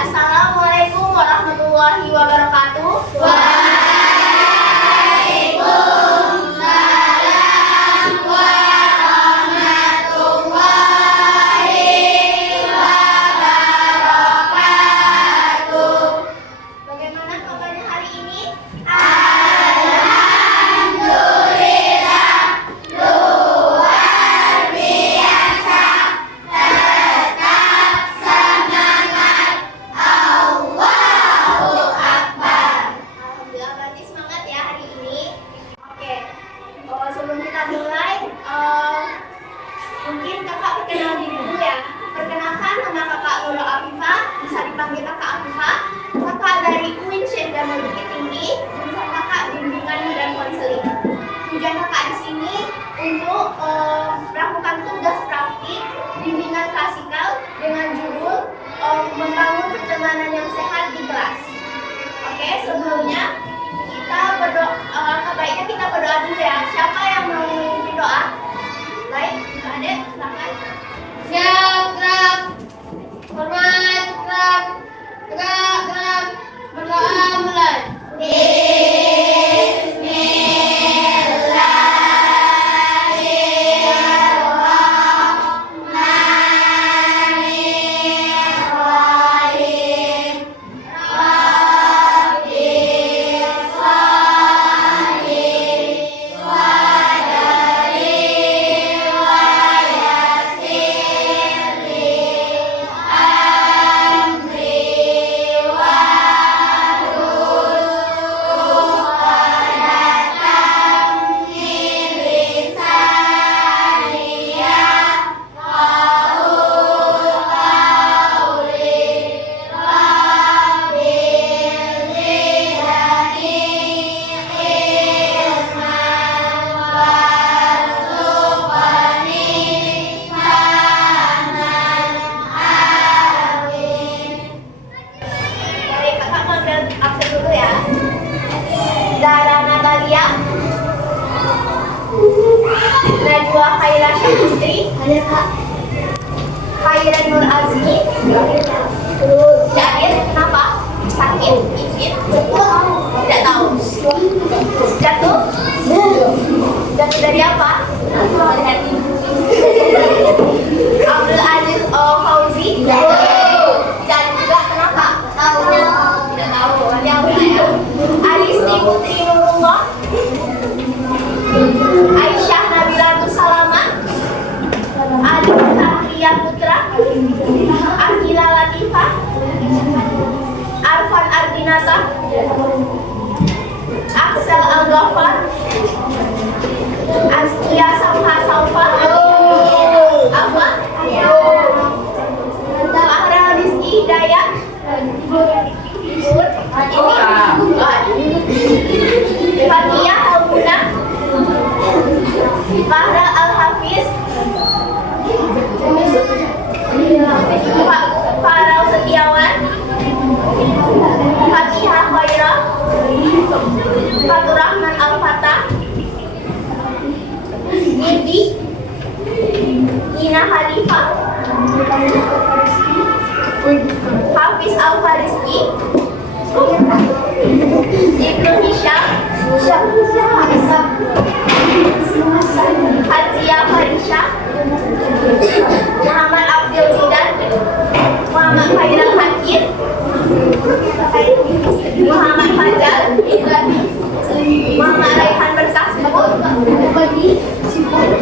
Assalamualaikum warahmatullahi wabarakatuh. Waalaikumsalam warahmatullahi wabarakatuh. Bagaimana kabarnya hari ini? Alhamdulillah, luar biasa. Tetap semangat. Allahu Akbar. Alhamdulillah, berarti semangat ya hari ini. Oke, sebelum kita mulai, mungkin kakak perkenal diri dulu ya. Perkenalkan, nama kakak Nurul Afifah, bisa dipanggil kakak Afifah. Kakak dari UIN Syedana Bukit Tinggi, jurusan kakak bimbingan dan konseling. Tujuan kakak di sini untuk melakukan tugas praktik bimbingan klasikal dengan judul membangun pertemanan yang sehat di kelas. Oke, sebelumnya kita berdoa, baiknya kita berdoa dulu ya. Siapa yang mau memimpin doa? Baik, Kak Ade, silakan. Siap, gerak. Hormat, gerak. Tegak, gerak. Berdoa mulai. Bismillahirrahmanirrahim. Rabbi sholli sadri wa yassirli amri wahlul uqdatam min lisani yafqahu qawli. Rabbil zidni ilman warzuqni fahman alim. Baik, kakak mau ambil absen dulu ya. Zara Natalia, Najwa Khaira Syahputri, Khairan Nur Azmi, Jair, kenapa? Sakit? Izin? Tidak tahu. Jatuh? Jatuh dari apa? Dari hati. Abdul Aziz Fauzi? Jatuh juga, kenapa? Tidak tahu. Berarti apa ya? Alisti Putri Nurullah, Aisyah Nabilatus Salama, Ali Satria Putra, Akila Latifah, Arfan Ardinata, Aksel Al-Ghaffar, Askia Samha Saufa, apa? Fahra Rizki Hidayat, Fatia Al-Muna, Fahra Al-Hafiz, Farau Setiawan, Fatihah Khairah, Fatur Rahman Al-Fatah, Nindi, Nina Khalifah, Hafiz Al-Fariski, Ibnu Hisham, Hadzia Farisha, Muhammad Abdul Zidan, Muhammad Khairal Hakim, Muhammad Fajal, Muhammad Raihan Berkah Sebut,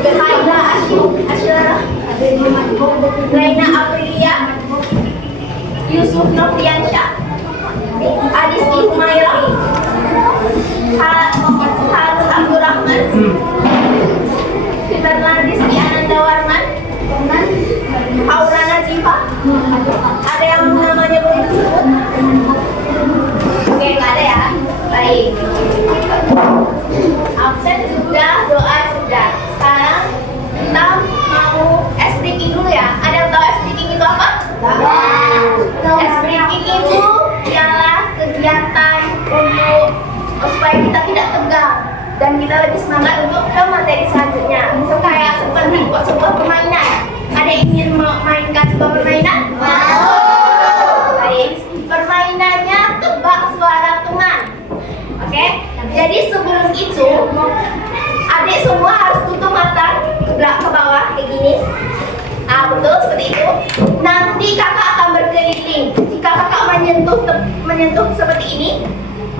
Haida Asyara, Raina Aprilia, Yusuf Nofriansyah, Adisti Humairah, Harun Abdurrahman, Fernandis Ananda Warman, Aura Nazifah. Ada yang namanya boleh disebut? Oke, nggak ada ya? Baik. Absen sudah, doa sudah. Sekarang kita mau speaking dulu ya. Ada yang tahu speaking itu apa? Speaking itu ialah kegiatan untuk supaya kita tidak tegang dan kita lebih semangat untuk ke materi selanjutnya. Kayak seperti sebuah permainan. Ada yang ingin memainkan sebuah permainan? Baik. Nah, betul seperti itu. Nanti kakak akan berkeliling. Jika kakak menyentuh seperti ini,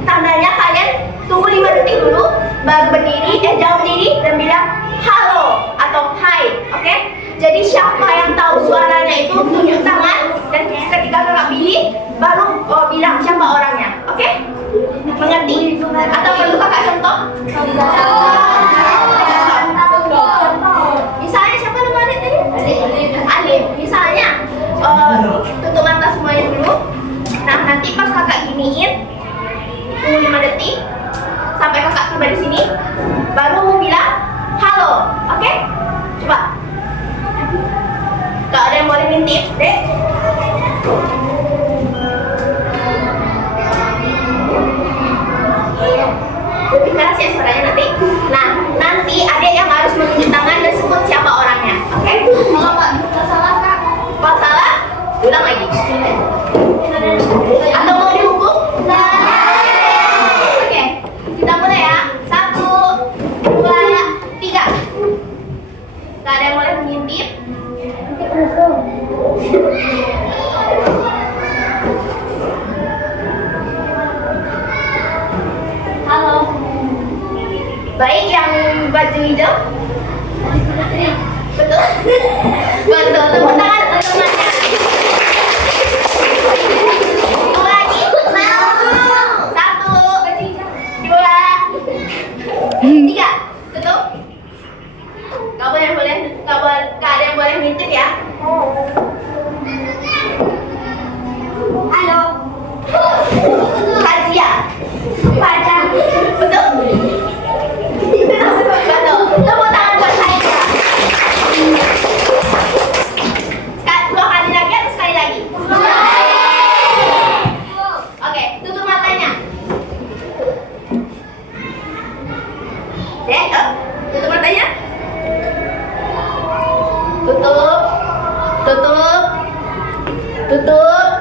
tandanya kalian tunggu 5 detik dulu, baru berdiri, jangan berdiri dan bilang halo atau hai, oke? Jadi siapa yang tahu suaranya itu tunjuk tangan dan ketika kakak pilih baru bilang siapa orangnya, oke? Mengerti? Atau perlu kakak contoh? Misalnya siapa nama Alif tadi? Alif. Misalnya tutup mata semuanya dulu. Nah, nanti pas kakak giniin tunggu 5 detik sampai kakak tiba di sini baru mau bilang halo, oke? Coba. Gak ada yang boleh ngintip, dek. Lebih keras ya suaranya nanti. Nah, nanti adik yang harus menunjuk tangan dan sebut siapa orangnya, oke? Kalau nggak salah kak. Kalau salah, ulang lagi. Atau mau dihukum? Oke, kita mulai ya. 1, 2, 3. Gak ada yang boleh mengintip. Halo. Baik, yang baju hijau? Betul? Betul, tepuk tangan teman-temannya. Mau lagi? Mau. 1, 2, 3. Tutup. Gak ada yang boleh ngintip ya. Halo. Fazia. Fajar. Betul? Betul. Tepuk tangan buat Fazia. 2 kali lagi atau sekali lagi? Oke, tutup matanya. Dek, tutup matanya. Tutup. Tutup. Tutup.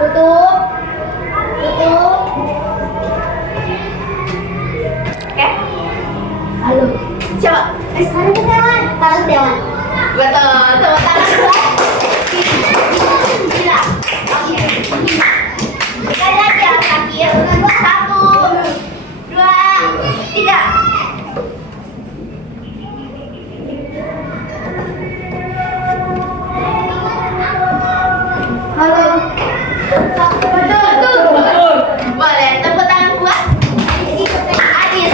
Tutup. Tutup. Oke. Halo. Coba. Sekarang ke Dewan. Harus Dewan. Betul. Tepuk tangan buat Gila. Oke. Sekali lagi ya, terakhir. 1, 2, 3. Halo. Betul. Boleh. Tepuk tangan buat Adis.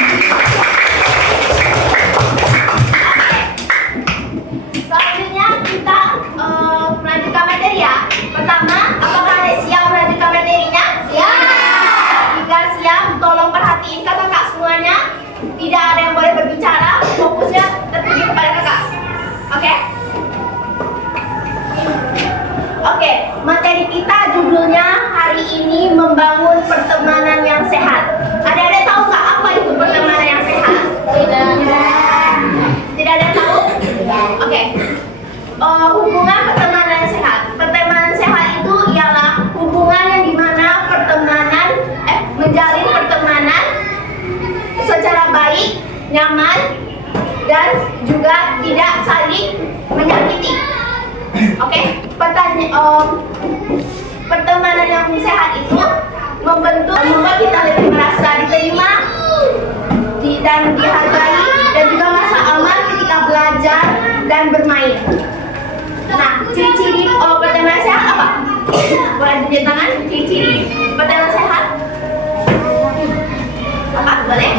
Selanjutnya kita melanjutkan materi ya. Pertama, apakah ada siap melanjutkan materinya? Siap. Jika siap, tolong perhatiin kakak semuanya. Tidak ada yang boleh berbicara. Fokusnya tertuju kepada kakak. Oke? Oke, materi kita judulnya hari ini membangun pertemanan yang sehat. Adik-adik tahu nggak apa itu pertemanan yang sehat? Tidak. Tidak ada yang tahu? Oke. Hubungan pertemanan yang sehat. Pertemanan sehat itu ialah hubungan yang dimana menjalin pertemanan secara baik, nyaman, dan juga tidak saling menyakiti. Oke, pertemanan yang sehat itu membuat kita lebih merasa diterima dan dihargai dan juga merasa aman ketika belajar dan bermain. Nah, ciri-ciri pertemanan sehat apa? Boleh tunjuk tangan ciri-ciri pertemanan sehat? Apa? Boleh?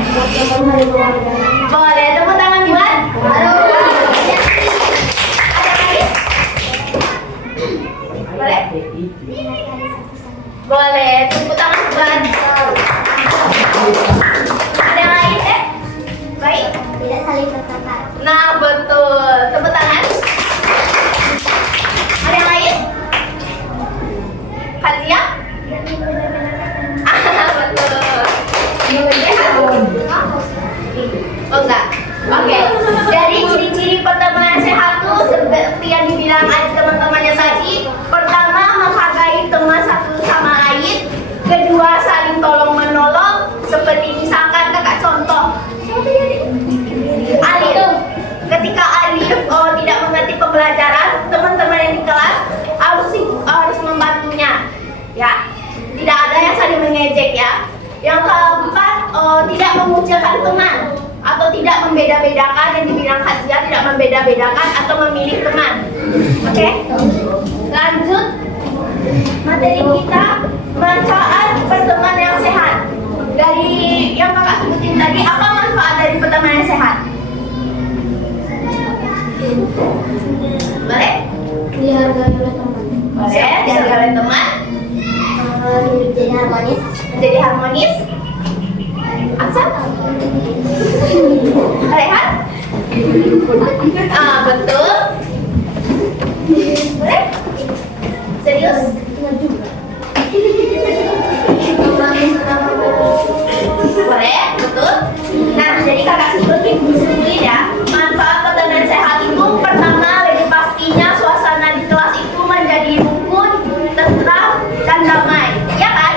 Boleh, tepuk tangan buat halo. Boleh? Boleh, tepuk tangan buat. Ada yang lain deh? Baik? Tidak saling berkata. Nah, betul. Tepuk tangan. Ada yang lain? Fazia? Betul. Oh enggak? Oke. Dari ciri-ciri pertemanan sehat tuh seperti yang dibilang teman-temannya tadi. Pertama, menghargai teman satu sama lain. Kedua, saling tolong menolong. Seperti misalkan kakak contoh Alif. Ketika Alif tidak mengerti pembelajaran mengumpulkan teman atau tidak membeda-bedakan yang dibilang Khadijah, tidak membeda-bedakan atau memilih teman. Oke? Lanjut materi kita, manfaat pertemanan yang sehat. Dari yang kakak sebutin tadi, apa manfaat dari pertemanan yang sehat? Boleh? Dihargai oleh teman. Boleh, dihargai oleh teman. Menjadi harmonis. Menjadi harmonis. Asal? Rehat? Betul. Boleh? Serius? Boleh, betul. Nah, jadi kakak sebutin ya. Manfaat pertemanan sehat itu pertama, lebih pastinya suasana di kelas itu menjadi rukun, tentram, dan damai. Ya kan?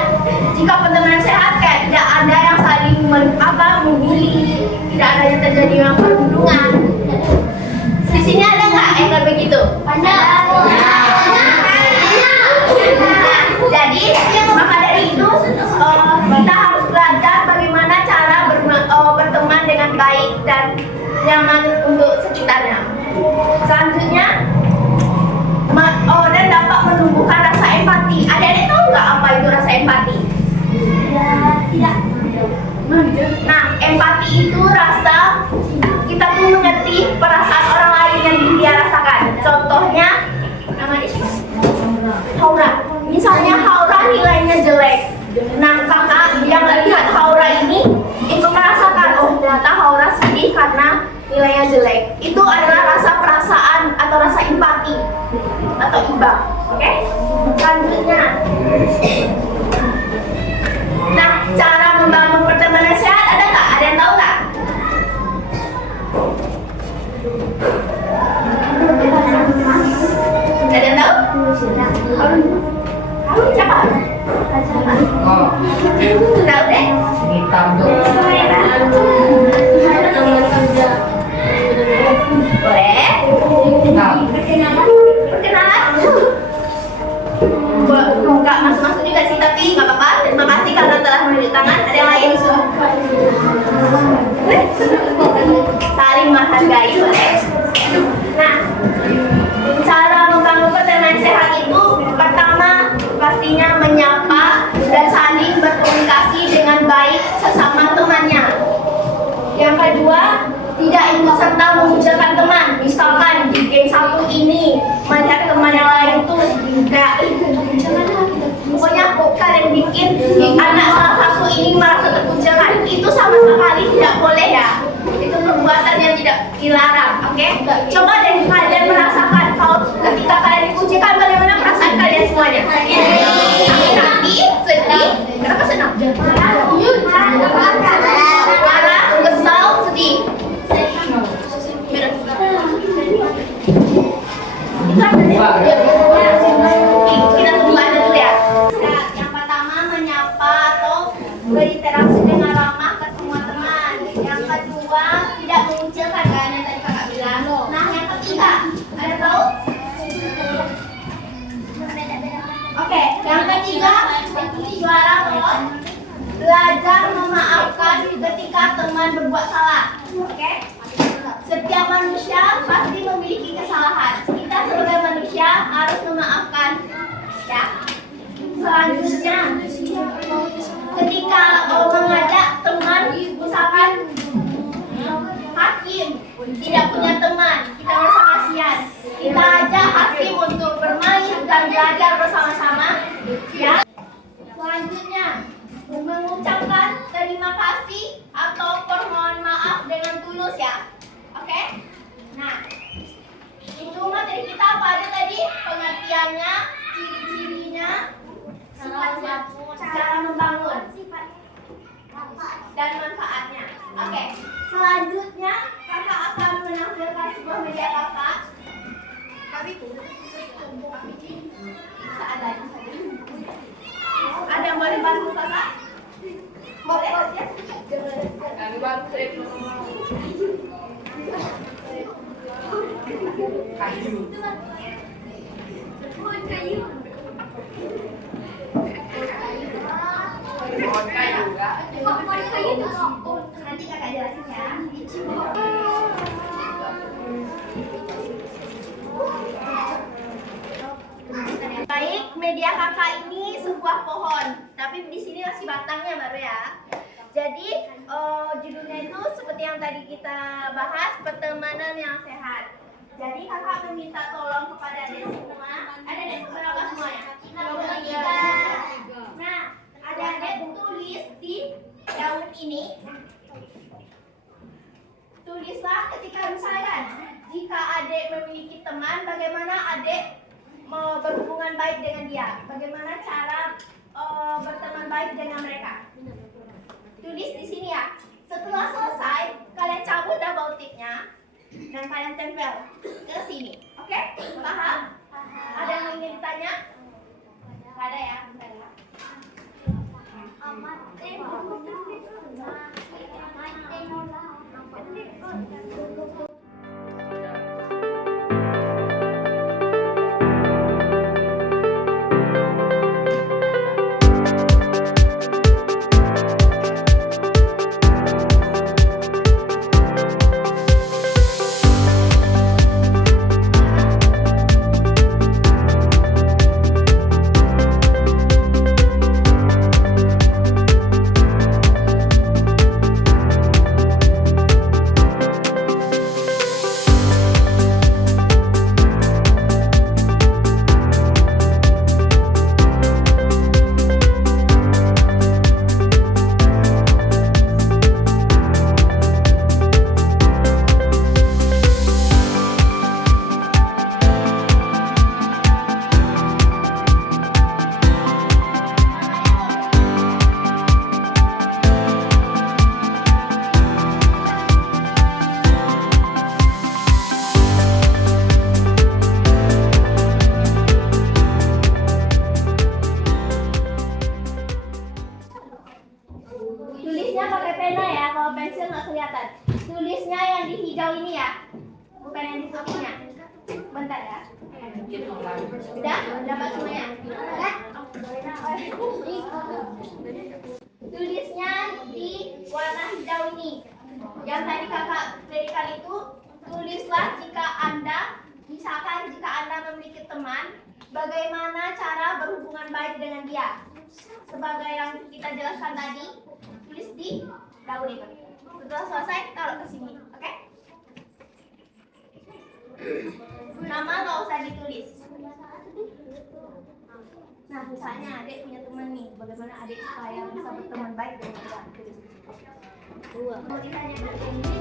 Jika pertemanan sehat kayak tidak ada yang saling membuli, tidak ada yang terjadi yang perundungan. Di sini ada nggak yang kayak begitu? Ada. Jadi maka dari itu kita harus belajar bagaimana cara berteman dengan baik dan nyaman untuk sekitarnya. Selanjutnya, dan dapat menumbuhkan rasa empati. Adik-adik tahu nggak apa itu rasa empati? Tidak. Nah, empati itu rasa kita tuh mengerti perasaan orang lain yang dia rasakan. Contohnya, namanya siapa? Haura. Misalnya Haura nilainya jelek. Nah, kakak yang melihat Haura ini itu merasakan, oh ternyata Haura sedih karena nilainya jelek. Itu adalah rasa perasaan atau rasa empati atau iba. Oke? Selanjutnya. Nah, cara membangun pertemanan sehat ada nggak? Ada yang tahu nggak? Ada yang tahu? Kamu siapa? Oh, Tahu deh? hitam tuh. Boleh? Hitam. Perkenalan? Nggak masuk-masuk juga sih, tapi nggak apa-apa. Terima kasih karena telah menunjuk tangan. Ada yang lain? Saling menghargai, boleh? Nah, cara membangun pertemanan sehat itu pertama pastinya menyapa dan saling berkomunikasi dengan baik sesama temannya. Yang kedua, tidak ikut serta mengucilkan teman. Misalkan di geng satu ini melihat teman yang lain tuh kayak pokoknya kalian bikin anak salah satu ini merasa terkucilkan. Itu sama sekali tidak boleh ya. Itu perbuatan yang tidak dilarang, oke? Coba deh kalian merasakan kalau ketika kalian dikucilkan bagaimana perasaan kalian semuanya? Sakit hati, sedih, kenapa senang? Marah, kesal, sedih. Kita tunggu aja dulu ya. Yang pertama menyapa atau berinteraksi dengan ramah ke semua teman. Yang kedua tidak mengucilkan kan yang tadi kakak bilang. Nah yang ketiga ada tahu? Oke, yang ketiga suara tolong. Belajar memaafkan ketika teman berbuat salah. Oke? Setiap manusia pasti memiliki kesalahan. Kita sebagai manusia harus memaafkan. Ya. Selanjutnya, ketika mengajak teman, misalkan Hakim tidak punya teman, kita merasa kasihan. Kita ajak Hakim untuk bermain dan belajar bersama-sama. Ya. Selanjutnya, mengucapkan terima kasih atau permohon maaf dengan tulus ya. Oke? Nah, itu materi kita apa aja tadi? Pengertiannya, ciri-cirinya, sifatnya, cara membangun, dan manfaatnya. Oke, selanjutnya kakak akan menampilkan sebuah media kakak. Seadanya saja. Ada yang boleh bantu kakak? Boleh aja. Kayu. Pohon kayu enggak? Nanti kakak Baik, media kakak ini sebuah pohon, tapi di sini masih batangnya baru ya. Jadi judulnya itu seperti yang tadi kita bahas, pertemanan yang sehat. Jadi kakak meminta tolong kepada adik semua. Adik berapa semuanya? 23. Nah, adik tulis di daun ini. Tulislah ketika misalkan jika adik memiliki teman, bagaimana adik berhubungan baik dengan dia, bagaimana cara berteman baik dengan mereka. Tulis di sini ya. Setelah selesai, kalian cabut double ticknya dan kalian tempel ke sini. Oke? Paham? Ada yang ingin ditanya? Gak ada ya? Tulisnya pakai pena ya, kalau pensil nggak kelihatan. Tulisnya yang di hijau ini ya, bukan yang di putihnya. Bentar ya. Udah? Dapat semuanya? Udah? Tulisnya di warna hijau ini. Yang tadi kakak berikan itu, tulislah jika Anda, misalkan jika Anda memiliki teman, bagaimana cara berhubungan baik dengan dia. Sebagai yang kita jelaskan tadi, tulis di daun itu. Setelah selesai, taruh ke sini, oke? Nama nggak usah ditulis. Nah, misalnya adik punya teman nih, bagaimana adik supaya bisa berteman baik dengan dia? Tulis. Mau ditanya dari ini?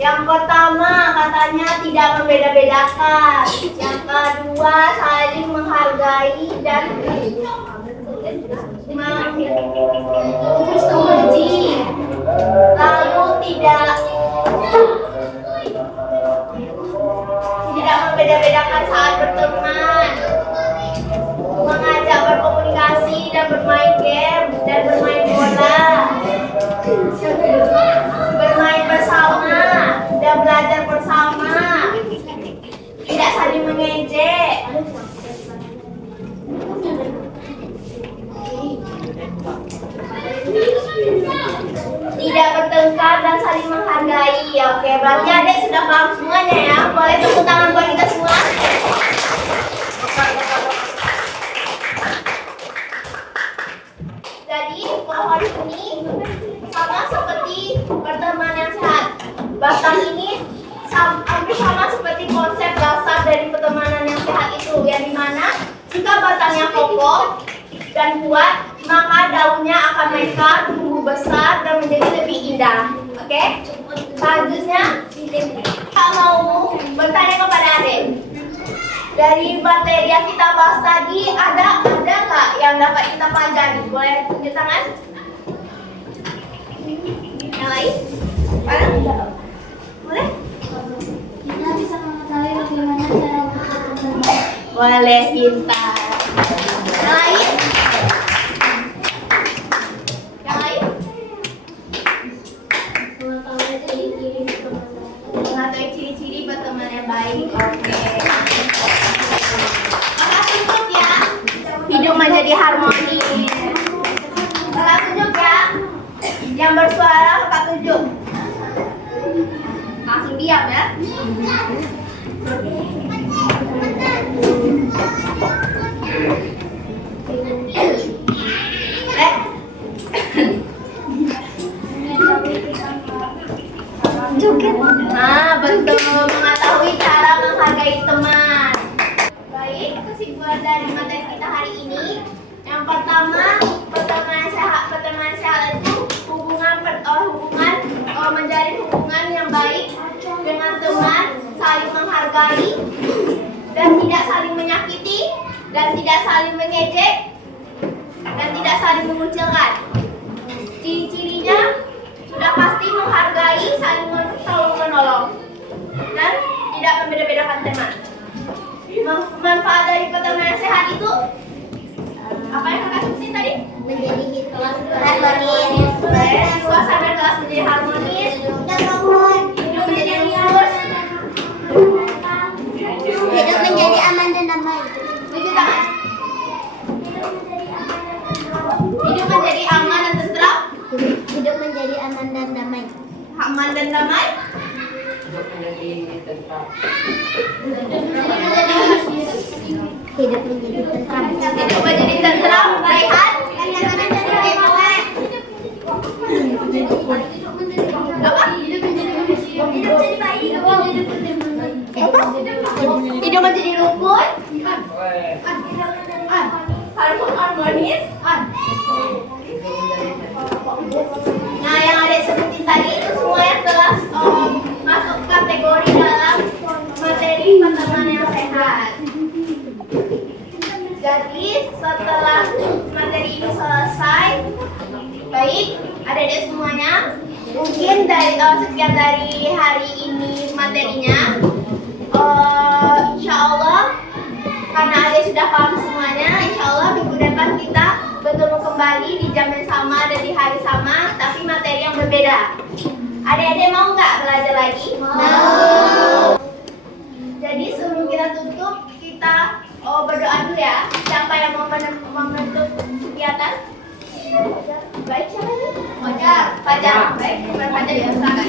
Yang pertama katanya tidak membeda-bedakan. Yang kedua saling menghargai dan memuji. Lalu tidak membeda-bedakan saat berteman, mengajak berkomunikasi dan bermain game dan bermain bola, bermain bersama dan belajar bersama, tidak saling mengejek, tidak bertengkar dan saling menghargai. Oke, berarti adik sudah paham semuanya ya. Boleh tepuk tangan buat kita semua. Jadi pohon ini sama seperti pertemanan yang sehat. Batang ini hampir sama seperti konsep dasar dari pertemanan yang sehat itu, yang dimana jika batangnya kokoh dan kuat, maka daunnya akan mekar, tumbuh besar dan menjadi lebih indah. Oke? Selanjutnya, kita mau bertanya kepada adik. Dari materi yang kita bahas tadi, ada nggak yang dapat kita pelajari? Boleh tunjuk tangan? Yang lain? Ada? Boleh? Kita bisa mengetahui bagaimana cara berteman. Boleh, pintar. Yang lain? Yang lain? Mengetahui ciri-ciri pertemanan. Mengetahui ciri-ciri berteman yang baik. Oke. Kakak tunjuk ya. Hidup menjadi harmonis. Kakak tunjuk ya. Yang bersuara kakak tunjuk. Langsung diam ya. Nah, betul, mengetahui cara menghargai teman. Baik, kesimpulan dari materi kita hari ini. Yang pertama, pertemanan sehat itu menjalin hubungan yang baik dengan teman, saling menghargai dan tidak saling menyakiti dan tidak saling mengejek dan tidak saling mengucilkan. Ciri-cirinya sudah pasti menghargai, saling tolong menolong dan tidak membeda-bedakan teman. Manfaat dari pertemanan sehat itu apa yang kakak sebutin tadi? Menjadi kelas harmonis. Suasana kelas menjadi harmonis, hidup menjadi lurus, Hidup menjadi aman dan damai. tunjuk tangan. Hidup menjadi aman dan tentram, Hidup menjadi aman dan damai. aman dan damai, Hidup menjadi tentram. Hidup menjadi tentram. hidup menjadi tentram, rehat, apa? Hidup menjadi rukun, harmonis. Nah, yang ada sebutin tadi itu semua yang telah masuk kategori dalam materi pertemanan yang sehat. Jadi setelah materi ini selesai, baik adik-adik semuanya, mungkin dari sekian dari hari ini materinya. Insya Allah karena adik sudah paham semuanya, insya Allah minggu depan kita bertemu kembali di jam yang sama dan di hari sama, tapi materi yang berbeda. Adik-adik mau nggak belajar lagi? Mau. Jadi sebelum kita tutup, kita berdoa dulu ya. Siapa yang mau menutup kegiatan? Baik, siapa ini? Fajar. Fajar. Baik, Fajar ya, silakan.